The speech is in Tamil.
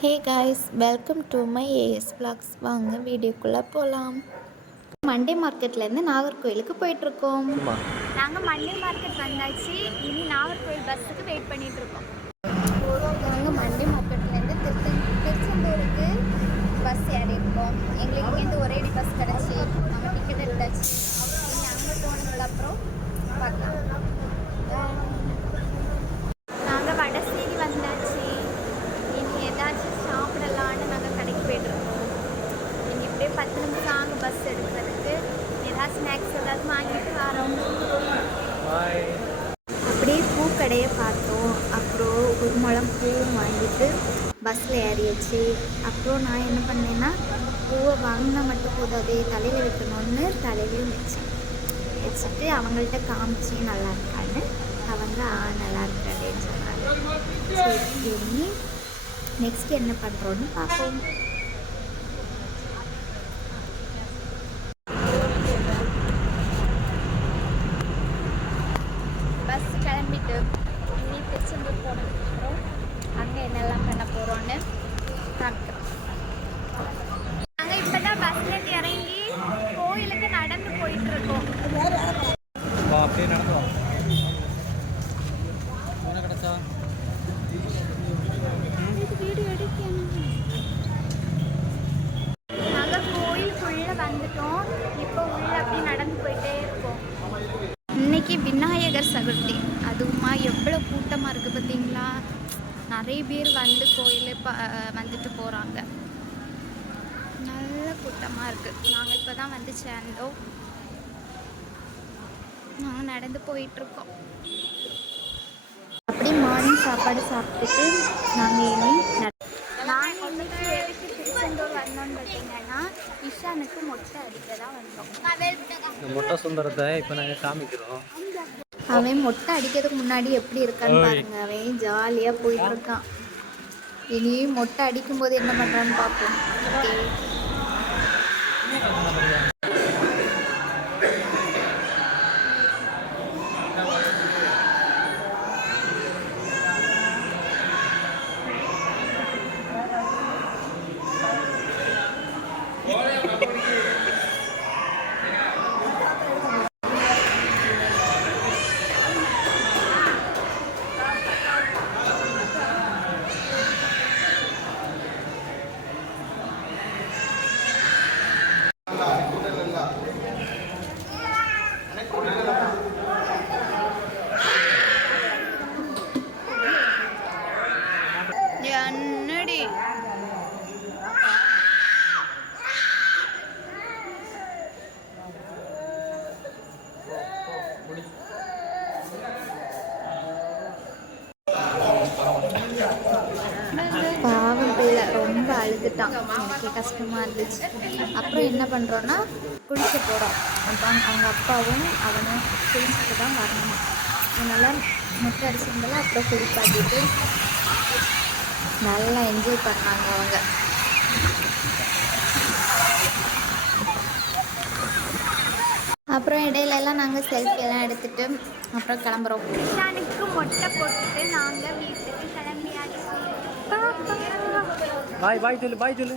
Hey guys welcome to my A S vlogs. வாங்க வீடியோக்குள்ளே போகலாம் மண்டே மார்க்கெட்லேருந்து நாகர்கோயிலுக்கு போயிட்டுருக்கோம். நாங்கள் மண்டே மார்க்கெட் வந்தாச்சு. இனி நாகர்கோவில் பஸ்ஸுக்கு வெயிட் பண்ணிட்டு இருக்கோம் நாங்கள் மண்டே மார்க்கெட்லேருந்து திருச்செந் திருச்செந்தூருக்கு பஸ் ஏறியிருக்கோம். எங்களுக்கு இங்கேருந்து ஒரே அடி பஸ் கிடச்சி. நாங்கள் டிக்கெட் எடுத்தாச்சு. அங்கே போனதுக்கப்புறம் பார்க்கலாம் நாங்கள் வடசேரி வந்தாச்சு இனி ஏதாச்சும் சாப்பிடலான்னு நாங்கள் கடைக்கு போயிட்டுருக்கோம் இனி இப்படியே பத்து நிமிஷம் ஆகும் பஸ் எடுக்கிறதுக்கு. ஏதாவது ஸ்நாக்ஸ் ஏதாவது வாங்கிட்டு வரோம். அப்படியே பூக்கடையை பார்த்தோம். அப்புறம் ஒரு முழம் பூ வாங்கிட்டு பஸ்ஸில் ஏறியாச்சு. அப்புறம் நான் என்ன பண்ணேன்னா பூவை வாங்கினா மட்டும் போதாது தலையில் வைக்கணும்னு தலையிலையும் வச்சேன். வச்சுட்டு அவங்கள்ட்ட காமிச்சு நல்லா இருக்கான்னு. அவங்க ஆ நல்லா இருக்கு அப்படின்னு சொன்னாங்க. சரி நெக்ஸ்ட் என்ன பண்ணுறோன்னு பார்ப்போம் பஸ் கிளம்பிட்டு இனி திருச்செந்தூர் போனதுக்கப்புறம் அங்கே என்னெல்லாம் பண்ண போகிறோன்னு காமிக்கிறோம் நாங்கள் இப்போ தான் பஸ்லேருந்து இறங்கி கோயிலுக்கு நடந்து போயிட்டுருக்கோம் அப்படியே நடந்து வா கிடச்சா? வந்துட்டோம். இப்போ உள்ள அப்படி நடந்து போயிட்டே இருக்கோம். இன்னைக்கு விநாயகர் சதுர்த்தி. அதுவுமா எவ்வளோ கூட்டமாக இருக்குது பார்த்தீங்களா? நிறைய பேர் வந்து கோயில் ப வந்துட்டு போகிறாங்க நல்ல கூட்டமாக இருக்குது நாங்கள் இப்போ தான் வந்து சேர்ந்தோம். நாங்கள் நடந்து போயிட்டுருக்கோம். அப்படி மார்னிங் சாப்பாடு சாப்பிட்டுட்டு நாங்கள் இனி நான் இன்னைக்கு எதுக்கு திருச்செந்தூர் வந்தோம்னு பார்த்தீங்கன்னா இஷானுக்கு மொட்டை அடிக்க தான் வந்தோம். மொட்டை சுந்தரத்தை இப்போ நாங்கள் காமிக்கிறோம். அவன் மொட்டை அடிக்கிறதுக்கு முன்னாடி எப்படி இருக்கான்னு பாருங்க. அவன் ஜாலியாக போயிட்டு இருக்கான் இனி மொட்டை அடிக்கும்போது என்ன பண்ணுறான்னு பார்ப்போம் claro. ரொம்ப எனக்கு கஷ்டமாக இருந்துச்சு. அப்புறம் என்ன பண்ணுறோன்னா குளிக்க போகிறோம் அப்போ அவங்க அப்பாவும் அவனும் குளிச்சுட்டு தான் வரணும். அதனால் முட்டை அடிச்சிருந்தாலும் அப்புறம் குளிப்பாட்டிட்டு நல்லா என்ஜாய் பண்ணாங்க அவங்க. அப்புறம் இடையிலலாம் நாங்கள் செல்ஃபி எல்லாம் எடுத்துட்டு அப்புறம் கிளம்புறோம். இஷானுக்கு மொட்டை போட்டுட்டு நாங்கள் வீட்டுக்கு கிளம்பியாச்சு. ভাই ভাই চলে ভাই চলে।